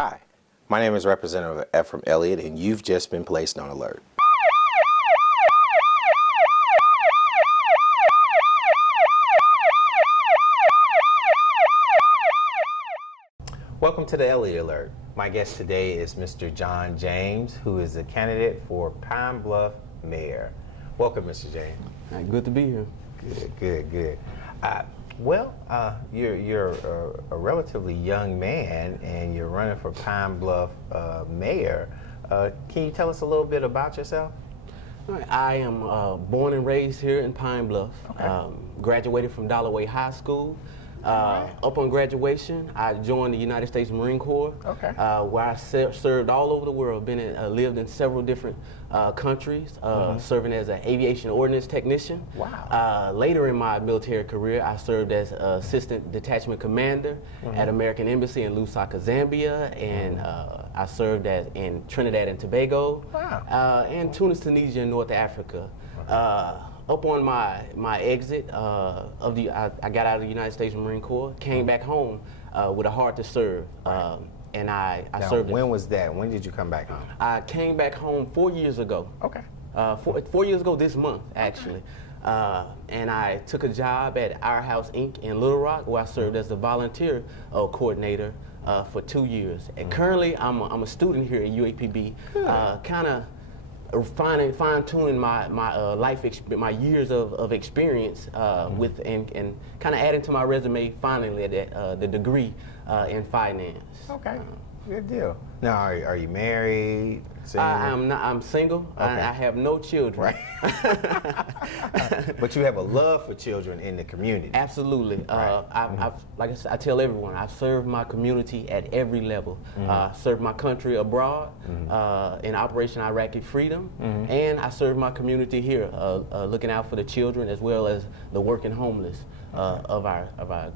Hi, my name is Representative F from Elliott, and you've just been placed on alert. Welcome to the Elliott Alert. My guest today is Mr. John James, who is a candidate for Pine Bluff Mayor. Welcome, Mr. James. Good to be here. Good. You're a relatively young man, and you're running for Pine Bluff Mayor. Can you tell us a little bit about yourself? I am born and raised here in Pine Bluff. Okay. Graduated from Dalloway High School. Upon graduation, I joined the United States Marine Corps, Okay. Where I served all over the world. Lived in several different countries, serving as an aviation ordnance technician. Wow. Later in my military career, I served as Assistant Detachment Commander at American Embassy in Lusaka, Zambia, and I served in Trinidad and Tobago, and Tunis, Tunisia, and North Africa. Up on my exit I got out of the United States Marine Corps, came back home with a heart to serve, and I served. When was that? When did you come back home? I came back home 4 years ago. Okay. 4 years ago this month, actually. And I took a job at Our House Inc. in Little Rock, where I served as the volunteer coordinator for 2 years. And currently, I'm a student here at UAPB, kind of fine-tuning my my years of experience with and kind of adding to my resume finally the degree in finance. Okay, good deal. Now, are you married? I'm single. Okay. I have no children. Right. But you have a love for children in the community. Absolutely. I've, like I said, I tell everyone, I've served my community at every level. Served my country abroad in Operation Iraqi Freedom, and I served my community here, looking out for the children as well as the working homeless of our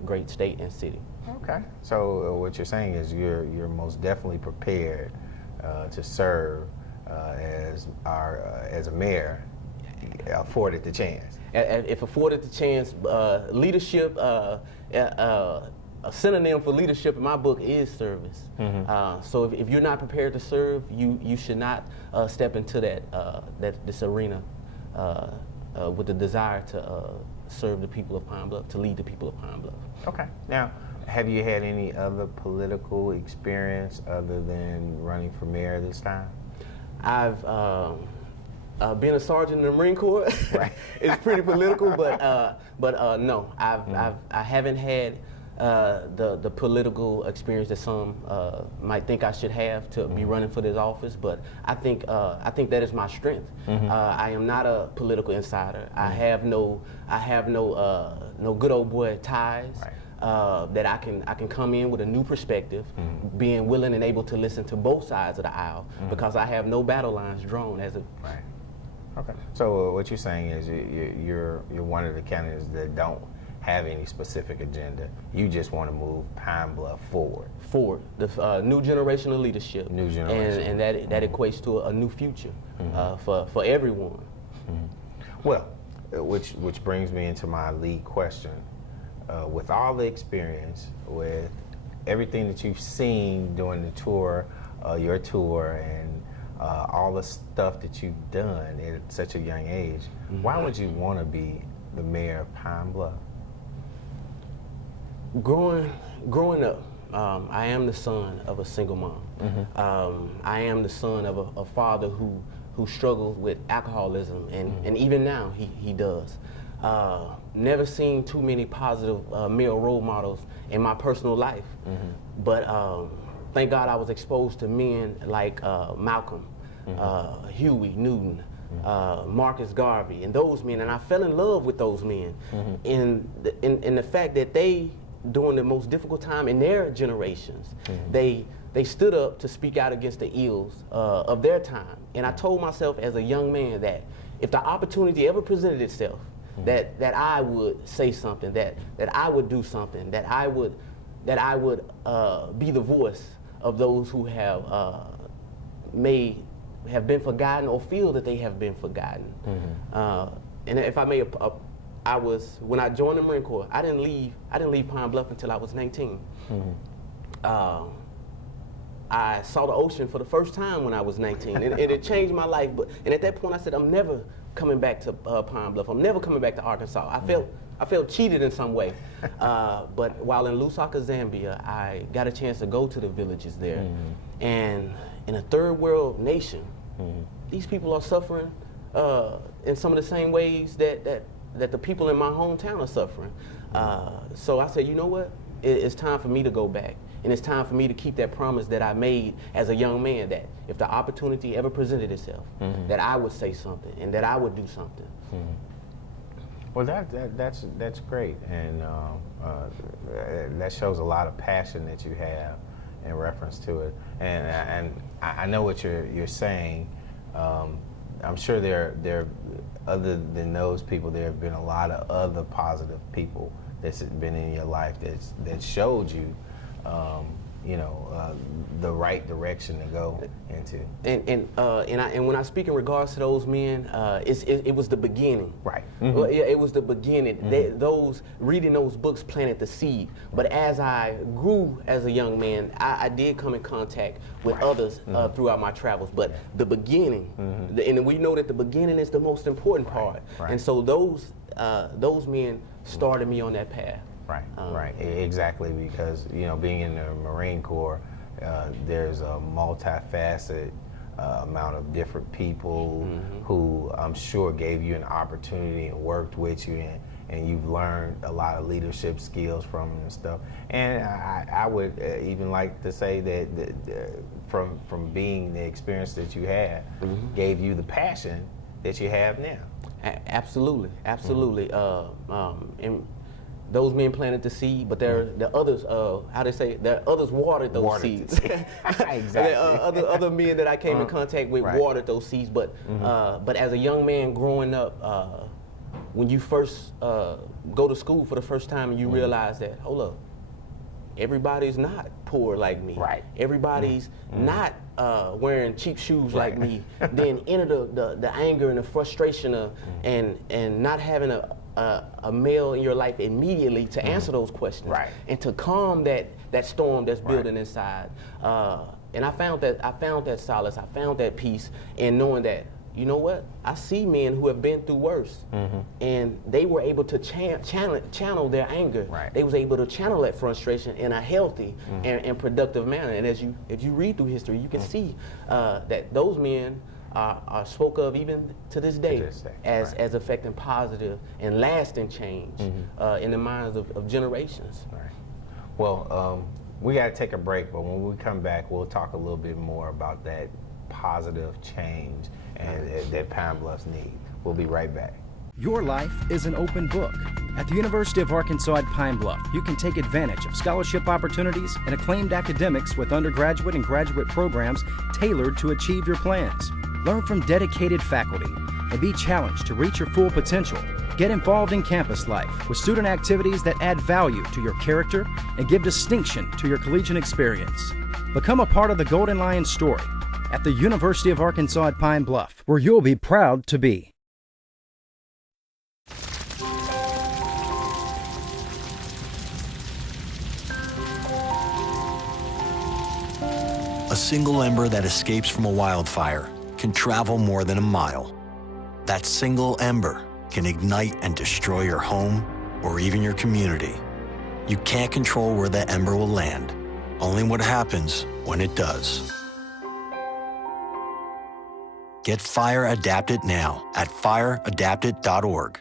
great state and city. Okay. So what you're saying is you're most definitely prepared to serve as a mayor, afforded the chance. If afforded the chance, leadership, a synonym for leadership in my book is service. So if you're not prepared to serve, you should not step into this arena with the desire to serve the people of Pine Bluff, to lead the people of Pine Bluff. Okay. Now, have you had any other political experience other than running for mayor this time? I've been a sergeant in the Marine Corps. Right. It's pretty political, but no, I haven't had the political experience that some might think I should have to be running for this office. But I think that is my strength. I am not a political insider. I have no good old boy ties. Right. That I can come in with a new perspective, being willing and able to listen to both sides of the aisle, because I have no battle lines drawn as a. Right. Okay. So what you're saying is you're one of the candidates that don't have any specific agenda. You just want to move Pine Bluff forward. The new generation of leadership. New generation. And that equates to a new future for everyone. Well, which brings me into my lead question. With all the experience, with everything that you've seen during the tour, your tour, and all the stuff that you've done at such a young age, why would you want to be the mayor of Pine Bluff? Growing up, I am the son of a single mom. I am the son of a father who struggled with alcoholism, and even now he does. Never seen too many positive male role models in my personal life, but thank God I was exposed to men like Malcolm, Huey Newton, Marcus Garvey, and those men, and I fell in love with those men in the fact that they, during the most difficult time in their generations, they stood up to speak out against the ills of their time. And I told myself as a young man that if the opportunity ever presented itself, that I would say something, that I would do something, that I would be the voice of those who may have been forgotten or feel that they have been forgotten. And if I may, when I joined the Marine Corps, I didn't leave Pine Bluff until I was 19. I saw the ocean for the first time when I was 19, and it changed my life. And at that point, I said, I'm never coming back to Pine Bluff. I'm never coming back to Arkansas. I felt cheated in some way. But while in Lusaka, Zambia, I got a chance to go to the villages there. And in a third world nation, these people are suffering in some of the same ways that the people in my hometown are suffering. So I said, you know what? It's time for me to go back. And it's time for me to keep that promise that I made as a young man, that if the opportunity ever presented itself, that I would say something and that I would do something. Well, that's great, and that shows a lot of passion that you have in reference to it. And I know what you're saying. I'm sure there other than those people, there have been a lot of other positive people that's been in your life that showed you, the right direction to go into. And when I speak in regards to those men, it was the beginning. Right. Well, yeah, it was the beginning. Reading those books planted the seed. But as I grew as a young man, I did come in contact with others throughout my travels. But the beginning, and we know that the beginning is the most important part. And so those men started me on that path. Right, exactly, because being in the Marine Corps, there's a multifaceted amount of different people who I'm sure gave you an opportunity and worked with you, and you've learned a lot of leadership skills from them and stuff. And I would even like to say that from being the experience that you had, gave you the passion that you have now. Absolutely. And those men planted the seed, but there are others. How they say? There are others watered those seeds. Exactly. There are other men that I came in contact with watered those seeds. But as a young man growing up, when you first go to school for the first time and you realize that, hold up, everybody's not poor like me. Right. Everybody's not wearing cheap shoes like me. Then enter the anger and the frustration of and not having a male in your life immediately to answer those questions and to calm that storm that's building inside. And I found that solace. I found that peace in knowing that, you know what? I see men who have been through worse, and they were able to channel their anger. They was able to channel that frustration in a healthy and productive manner. And if you read through history, you can see that those men are spoke of even to this day, as affecting positive and lasting change in the minds of generations. Well, we got to take a break, but when we come back, we'll talk a little bit more about that positive change and that Pine Bluffs need. We'll be right back. Your life is an open book. At the University of Arkansas at Pine Bluff, you can take advantage of scholarship opportunities and acclaimed academics with undergraduate and graduate programs tailored to achieve your plans. Learn from dedicated faculty and be challenged to reach your full potential. Get involved in campus life with student activities that add value to your character and give distinction to your collegiate experience. Become a part of the Golden Lion story at the University of Arkansas at Pine Bluff, where you'll be proud to be. A single ember that escapes from a wildfire can travel more than a mile. That single ember can ignite and destroy your home or even your community. You can't control where that ember will land, only what happens when it does. Get FireAdapted now at FireAdapted.org.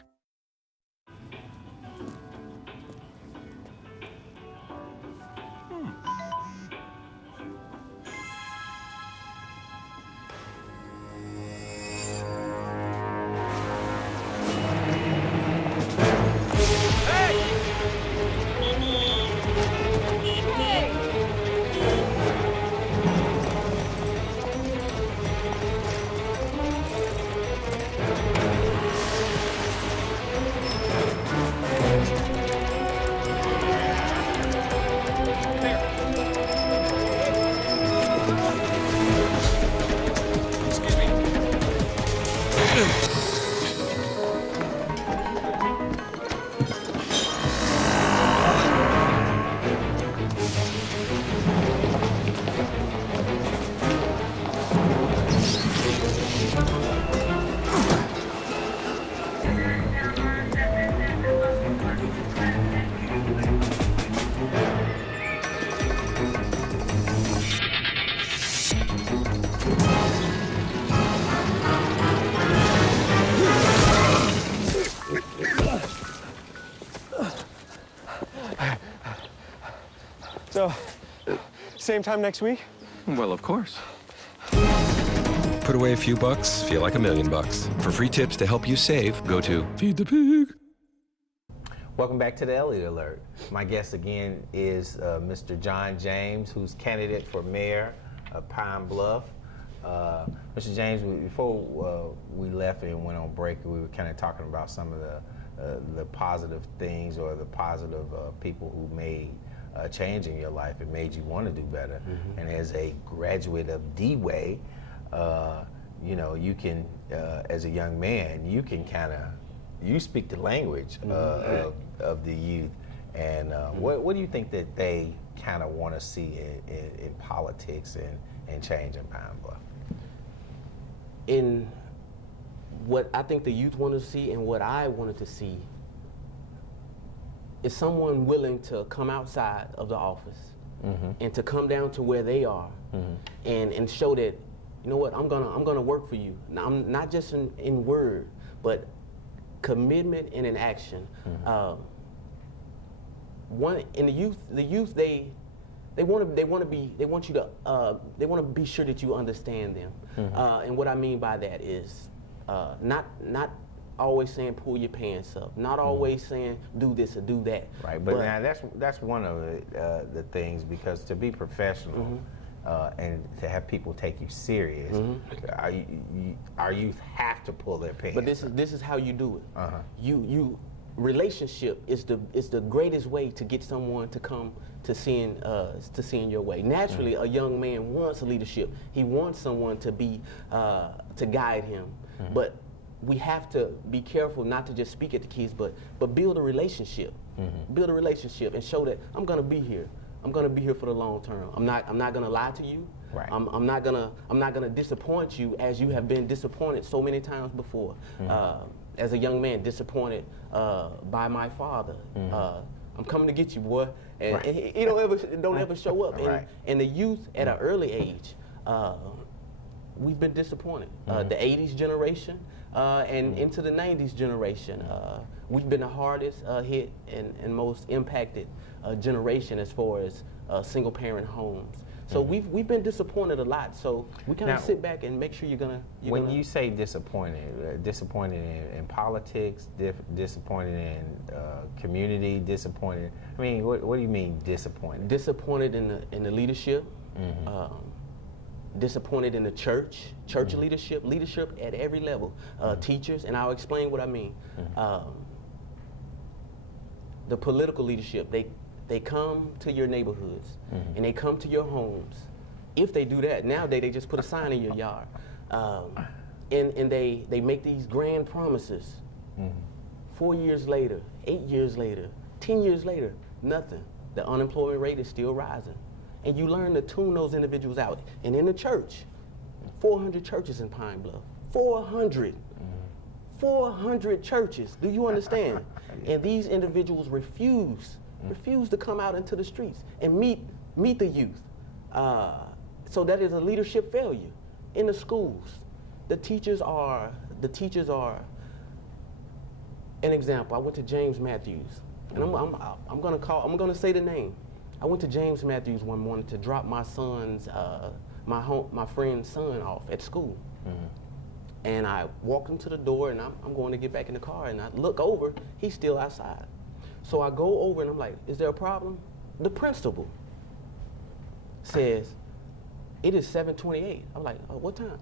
Same time next week? Well, of course. Put away a few bucks, feel like $1,000,000. For free tips to help you save, go to Feed the Pig. Welcome back to the Elliott Alert. My guest again is Mr. John James, who's candidate for mayor of Pine Bluff. Mr. James, before we left and went on break, we were kind of talking about some of the positive things or the positive people who made a change in your life and made you want to do better. Mm-hmm. And as a graduate of D-Way, you know, you can, as a young man, you can you speak the language of the youth. And what do you think that they kind of want to see in politics and change in Pine Bluff? In what I think the youth want to see and what I wanted to see is someone willing to come outside of the office and to come down to where they are and show that, you know what, I'm gonna work for you. Now, I'm not just in word, but commitment and in action. One in the youth they want to be sure that you understand them. And what I mean by that is not always saying pull your pants up, not always saying do this or do that. Right, but now that's one of the things, because to be professional and to have people take you serious, our youth have to pull their pants. But this is how you do it. Relationship is the greatest way to get someone to come to seeing your way. Naturally, a young man wants leadership. He wants someone to be to guide him. But we have to be careful not to just speak at the kids, but build a relationship. Build a relationship and show that I'm gonna be here. I'm gonna be here for the long term. I'm not gonna lie to you. Right. I'm not gonna disappoint you as you have been disappointed so many times before. As a young man, disappointed by my father. I'm coming to get you, boy, and he don't ever show up. And the youth at an early age, we've been disappointed. The 80s generation and into the 90s generation, we've been the hardest hit and most impacted generation as far as single parent homes. So we've been disappointed a lot. So we kind of sit back and make sure you're gonna. You say disappointed, disappointed in politics, disappointed in community, disappointed. I mean, what do you mean disappointed? Disappointed in the leadership. Disappointed in the church leadership at every level. Teachers, and I'll explain what I mean. The political leadership, they come to your neighborhoods and they come to your homes. If they do that, nowadays they just put a sign in your yard. And they make these grand promises. 4 years later, 8 years later, 10 years later, nothing. The unemployment rate is still rising. And you learn to tune those individuals out. And in the church, 400 churches in Pine Bluff, 400. 400 churches, do you understand? And these individuals refuse to come out into the streets and meet the youth. So that is a leadership failure. In the schools, the teachers are an example. I went to James Matthews, and I'm gonna say the name. I went to James Matthews one morning to drop my son's my friend's son off at school. And I walked into the door, and I'm going to get back in the car, and I look over, he's still outside. So I go over, and I'm like, is there a problem? The principal says, it is 7:28. I'm like, oh, what time?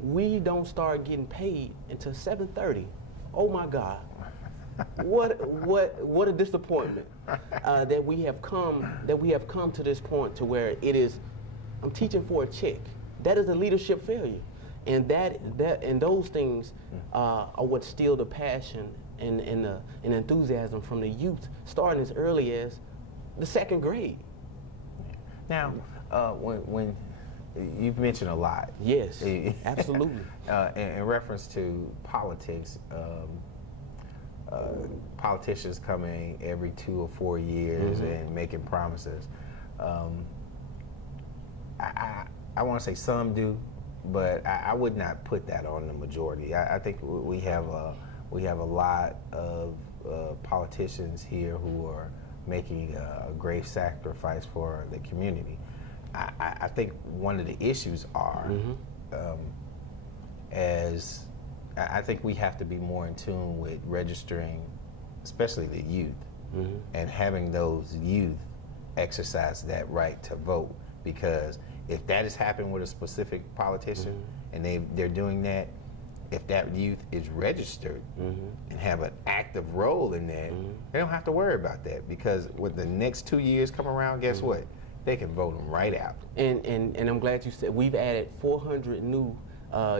We don't start getting paid until 7:30. Oh my God. What a disappointment that we have come to this point to where it is, I'm teaching for a check. That is a leadership failure. And and those things are what steal the passion and enthusiasm from the youth, starting as early as the 2nd grade. Now, when you've mentioned a lot. Yes, absolutely. In reference to politics, politicians coming every 2 or 4 years and making promises. I want to say some do, but I would not put that on the majority. I think we have a lot of politicians here who are making a great sacrifice for the community. I think one of the issues are, as I think we have to be more in tune with registering, especially the youth, and having those youth exercise that right to vote. Because if that has happened with a specific politician and they're doing that, if that youth is registered and have an active role in that, they don't have to worry about that. Because when the next 2 years come around, guess what? They can vote them right out. And I'm glad you said we've added 400 new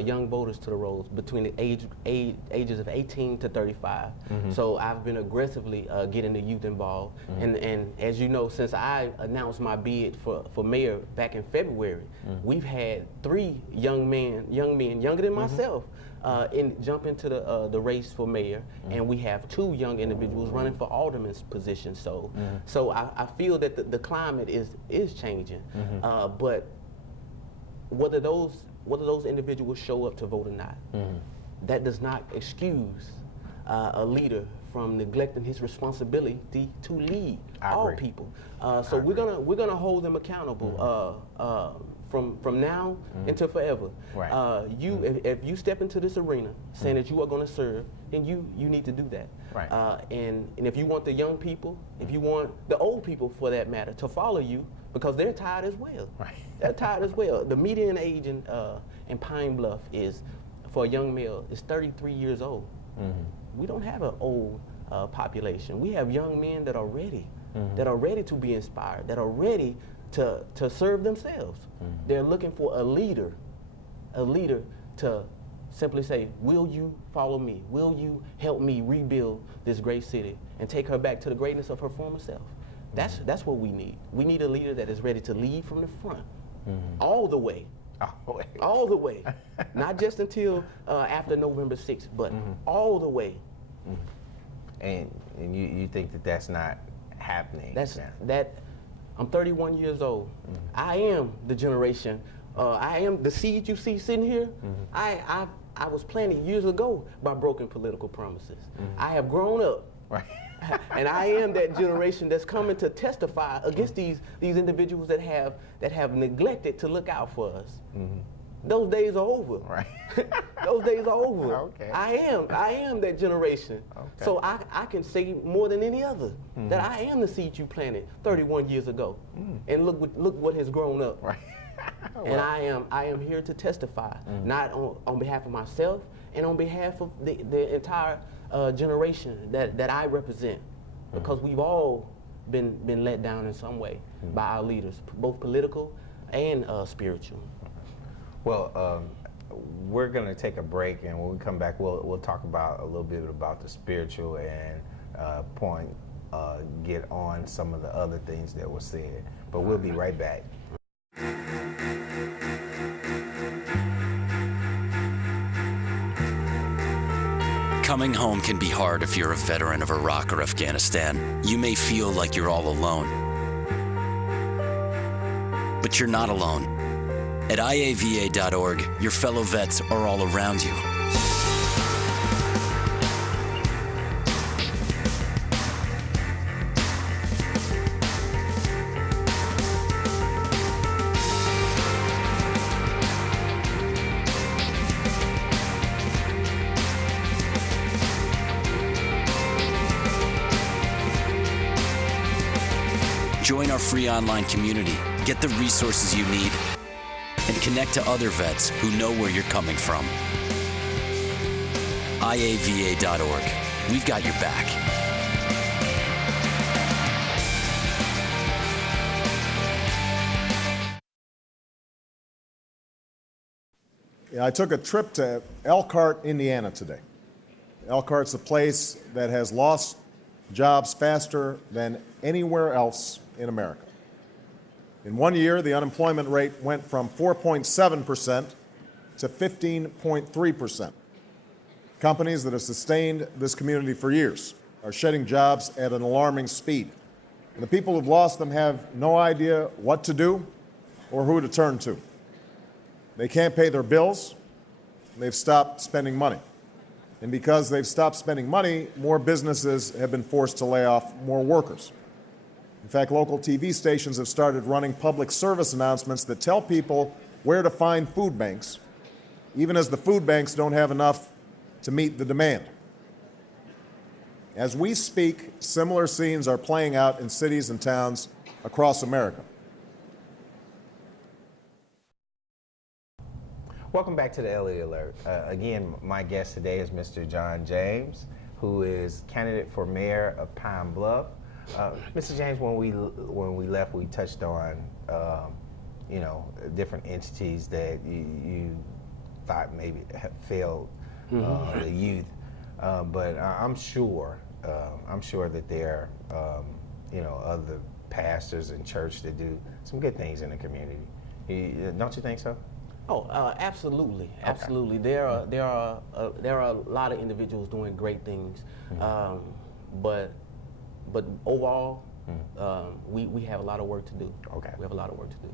young voters to the rolls between the ages of 18 to 35. So I've been aggressively getting the youth involved. And as you know, since I announced my bid for mayor back in February, we've had 3 young men younger than myself, jump into the race for mayor, and we have 2 young individuals running for alderman's position. So I feel that the climate is changing, but whether those individuals show up to vote or not, that does not excuse a leader from neglecting his responsibility to lead all people. So we're gonna hold them accountable from now until forever. Right. If you step into this arena saying that you are going to serve, then you need to do that. Right. And if you want the young people, if you want the old people for that matter to follow you, because they're tired as well. Right. They're tired as well. The median age in Pine Bluff is, for a young male, is 33 years old. We don't have an old population. We have young men that are ready, that are ready to be inspired, that are ready to serve themselves. They're looking for a leader to simply say, will you follow me? Will you help me rebuild this great city and take her back to the greatness of her former self? That's what we need. We need a leader that is ready to lead from the front, all the way. All the way. Not just until after November 6th, but all the way. And you think that that's not happening? I'm 31 years old. I am the generation. I am the seed you see sitting here. I was planted years ago by broken political promises. I have grown up. Right. And I am that generation that's coming to testify against these individuals that have neglected to look out for us. Those days are over. Right. Those days are over. Okay. I am that generation. Okay. So I can say more than any other that I am the seed you planted 31 years ago. And look what has grown up. Right. And I am here to testify, not on behalf of myself and on behalf of the entire generation that I represent, because we've all been let down in some way by our leaders, both political and spiritual. Well, we're going to take a break, and when we come back, we'll talk about a little bit about the spiritual and get on some of the other things that were said. But we'll be right back. Coming home can be hard if you're a veteran of Iraq or Afghanistan. You may feel like you're all alone. But you're not alone. At IAVA.org, your fellow vets are all around you. Join our free online community, get the resources you need, and connect to other vets who know where you're coming from. IAVA.org. We've got your back. I took a trip to Elkhart, Indiana today. Elkhart's a place that has lost jobs faster than anywhere else in America. In 1 year, the unemployment rate went from 4.7% to 15.3%. Companies that have sustained this community for years are shedding jobs at an alarming speed. And the people who've lost them have no idea what to do or who to turn to. They can't pay their bills, and they've stopped spending money. And because they've stopped spending money, more businesses have been forced to lay off more workers. In fact, local TV stations have started running public service announcements that tell people where to find food banks, even as the food banks don't have enough to meet the demand. As we speak, similar scenes are playing out in cities and towns across America. Welcome back to the Elliott Alert. Again, my guest today is Mr. John James, who is candidate for mayor of Pine Bluff. Mr. James, when we left, we touched on different entities that you thought maybe have failed the youth, but I'm sure that there are other pastors and church that do some good things in the community. Don't you think so? Oh, absolutely, absolutely. There are a lot of individuals doing great things, but overall, we have a lot of work to do. Okay, we have a lot of work to do.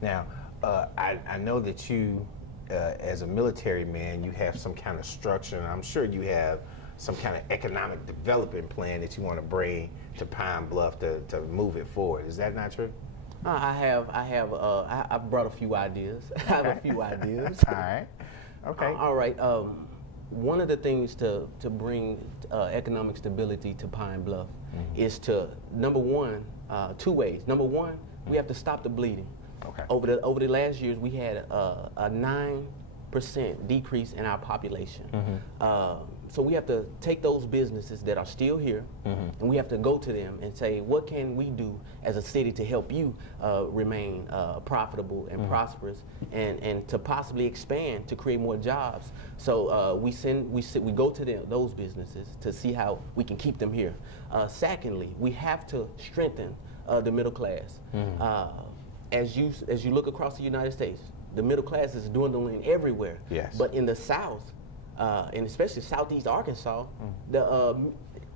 Now, I know that you, as a military man, you have some kind of structure, and I'm sure you have some kind of economic development plan that you want to bring to Pine Bluff to move it forward. Is that not true? I brought a few ideas. I have a few ideas. All right. Okay. All right. One of the things to bring economic stability to Pine Bluff is to, number one, two ways. Number one, we have to stop the bleeding. Okay. Over the last years, we had a 9% decrease in our population. So we have to take those businesses that are still here, and we have to go to them and say, what can we do as a city to help you remain profitable and prosperous, and to possibly expand to create more jobs. So we go to those businesses to see how we can keep them here. Secondly, we have to strengthen the middle class. As you look across the United States, the middle class is dwindling everywhere. Yes. But in the South, and especially Southeast Arkansas,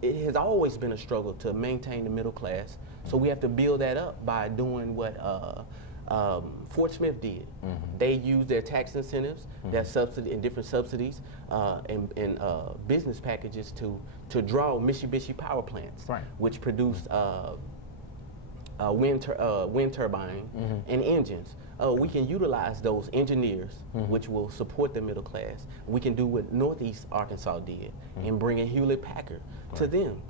it has always been a struggle to maintain the middle class. So we have to build that up by doing what Fort Smith did. They used their tax incentives, their subsidy and different subsidies, and business packages to draw Mitsubishi power plants, which produced wind turbine and engines. We can utilize those engineers, which will support the middle class. We can do what Northeast Arkansas did and bring in Hewlett-Packard to them.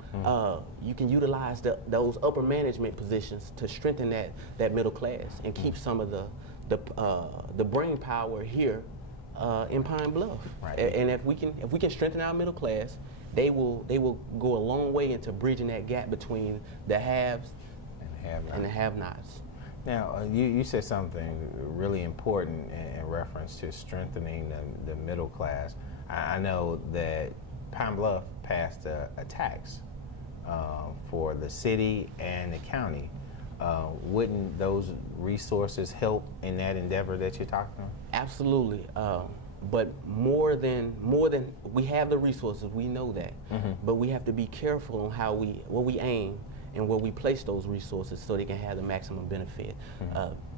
You can utilize those upper management positions to strengthen that middle class and keep some of the brain power here in Pine Bluff. And if we can strengthen our middle class, they will go a long way into bridging that gap between the haves and the have-nots. Now, you said something really important in reference to strengthening the middle class. I know that Pine Bluff passed a tax for the city and the county. Wouldn't those resources help in that endeavor that you're talking about? Absolutely. But more than we have the resources, we know that. But we have to be careful on what we aim and where we place those resources so they can have the maximum benefit.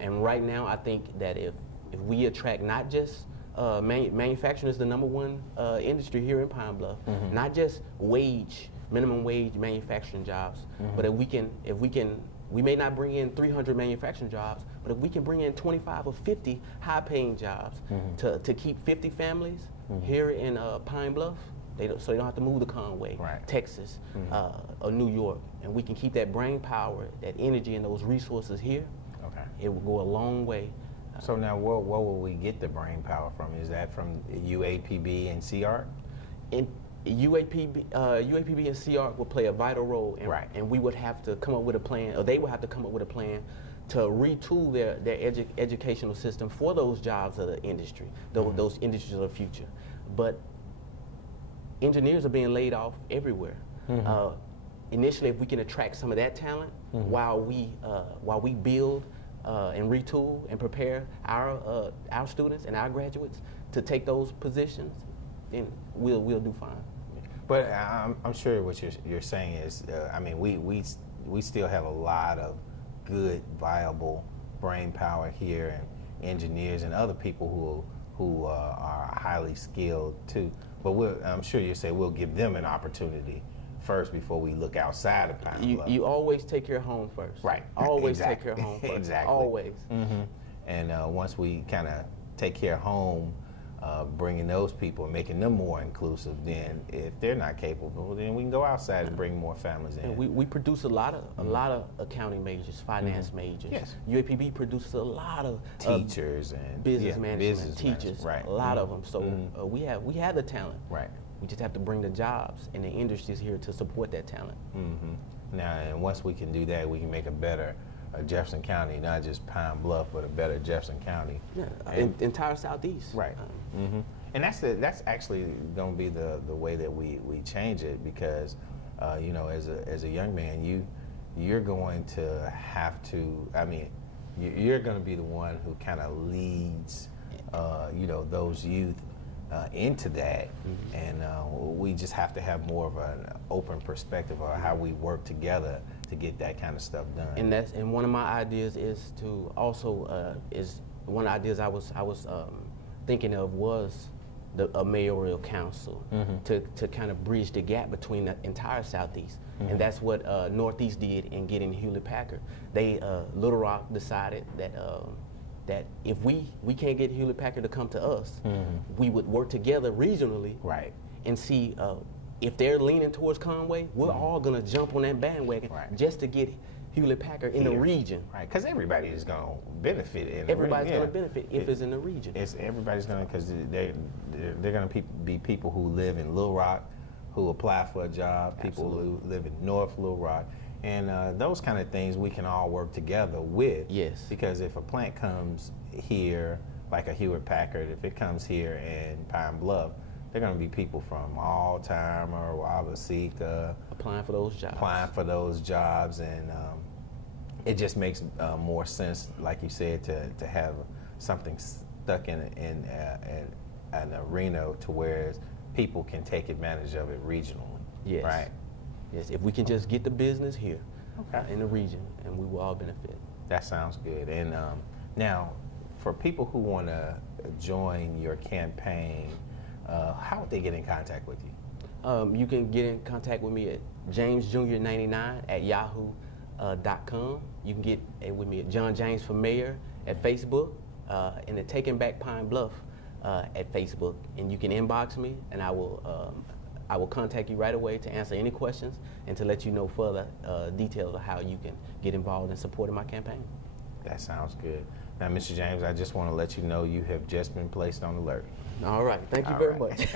And right now, I think that if we attract not just manufacturing is the #1 industry here in Pine Bluff, not just minimum wage manufacturing jobs, but if we may not bring in 300 manufacturing jobs, but if we can bring in 25 or 50 high-paying jobs to keep 50 families here in Pine Bluff, so they don't have to move to Conway, Texas, or New York, and we can keep that brain power, that energy, and those resources here. It will go a long way. So now, where will we get the brain power from? Is that from UAPB and CR? UAPB and CR will play a vital role, and we would have to come up with a plan, or they would have to come up with a plan to retool their educational system for those jobs of the industry, those industries of the future. But engineers are being laid off everywhere. Initially, if we can attract some of that talent while we build and retool and prepare our students and our graduates to take those positions, then we'll do fine. But I'm sure what you're saying is, I mean, we still have a lot of good, viable brain power here, and engineers and other people who are highly skilled too. But I'm sure you say we'll give them an opportunity first before we look outside of Pine Bluff. You always take care of home first. Right. Always Exactly. take care of home first. Exactly. Always. And once we kind of take care of home, bringing those people and making them more inclusive, then if they're not capable, then we can go outside and bring more families in. And we produce a lot of accounting majors, finance majors. Yes. UAPB produces a lot of Teachers and business management, business teachers, right. a lot of them. So we have the talent. Right. We just have to bring the jobs, and the industry is here to support that talent. Now, and once we can do that, we can make a better Jefferson County, not just Pine Bluff, but a better Jefferson County. Yeah, entire Southeast. Right. And that's actually going to be the way that we change it, because you know, as a young man, you're going to have to. I mean, you're going to be the one who kind of leads, you know, those youth into that, and we just have to have more of an open perspective of how we work together to get that kind of stuff done. And one of my ideas is to also one of the ideas I was thinking of was a mayoral council to kind of bridge the gap between the entire Southeast, and that's what Northeast did in getting Hewlett-Packard. They Little Rock decided that if we can't get Hewlett-Packard to come to us, we would work together regionally, Right. and see if they're leaning towards Conway, we're all gonna jump on that bandwagon just to get Hewlett-Packard in the region. Right, because everybody is going to benefit in Everybody's the region. gonna benefit if it's in the region. Everybody's going to, because they're going to be people who live in Little Rock, who apply for a job, people who live in North Little Rock. And those kind of things we can all work together with. Yes. Because if a plant comes here, like a Hewlett-Packard, if it comes here in Pine Bluff, they're going to be people from Altimer, Wabaseka, Applying for those jobs. And it just makes more sense, like you said, to have something stuck in an arena to where people can take advantage of it regionally. Yes. Right. Yes, if we can just get the business here in the region, and we will all benefit. That sounds good. And now, for people who want to join your campaign, how would they get in contact with you? You can get in contact with me at jamesjr99@yahoo.com. You can get with me at John James for Mayor at Facebook, and at Taking Back Pine Bluff at Facebook. And you can inbox me, and I will contact you right away to answer any questions and to let you know further details of how you can get involved in supporting my campaign. That sounds good. Now, Mr. James, I just want to let you know you have just been placed on alert. All right. Thank you very much.